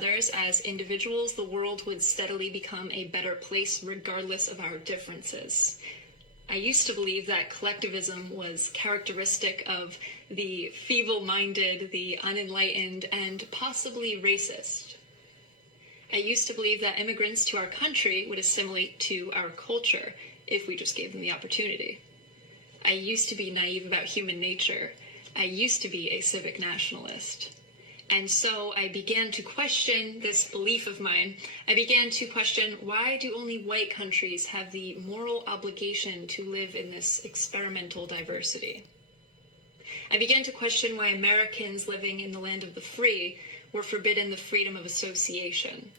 others, as individuals, the world would steadily become a better place regardless of our differences. I used to believe that collectivism was characteristic of the feeble-minded, the unenlightened, and possibly racist. I used to believe that immigrants to our country would assimilate to our culture if we just gave them the opportunity. I used to be naive about human nature. I used to be a civic nationalist. And so I began to question this belief of mine. I began to question, why do only white countries have the moral obligation to live in this experimental diversity? I began to question why Americans living in the land of the free were forbidden the freedom of association.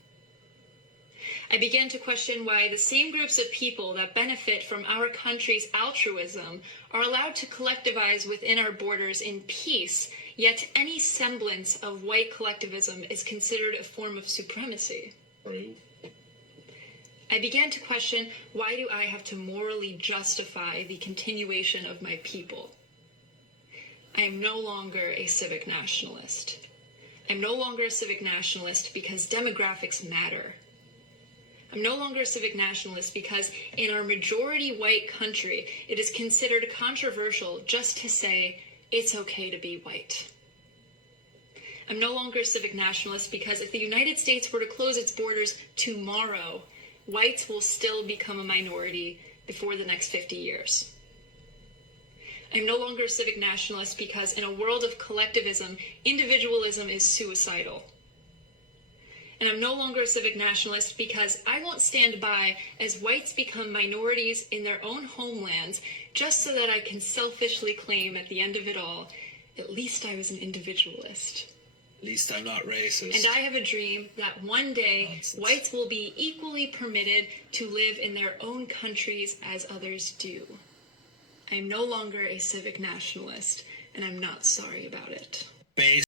I began to question why the same groups of people that benefit from our country's altruism are allowed to collectivize within our borders in peace, yet any semblance of white collectivism is considered a form of supremacy. True. I began to question, why do I have to morally justify the continuation of my people? I am no longer a civic nationalist. I'm no longer a civic nationalist because demographics matter. I'm no longer a civic nationalist because in our majority white country, it is considered controversial just to say it's okay to be white. I'm no longer a civic nationalist because if the United States were to close its borders tomorrow, whites will still become a minority before the next 50 years. I'm no longer a civic nationalist because in a world of collectivism, individualism is suicidal. And I'm no longer a civic nationalist because I won't stand by as whites become minorities in their own homelands just so that I can selfishly claim at the end of it all, at least I was an individualist. At least I'm not racist. And I have a dream that one day whites will be equally permitted to live in their own countries as others do. I am no longer a civic nationalist, and I'm not sorry about it.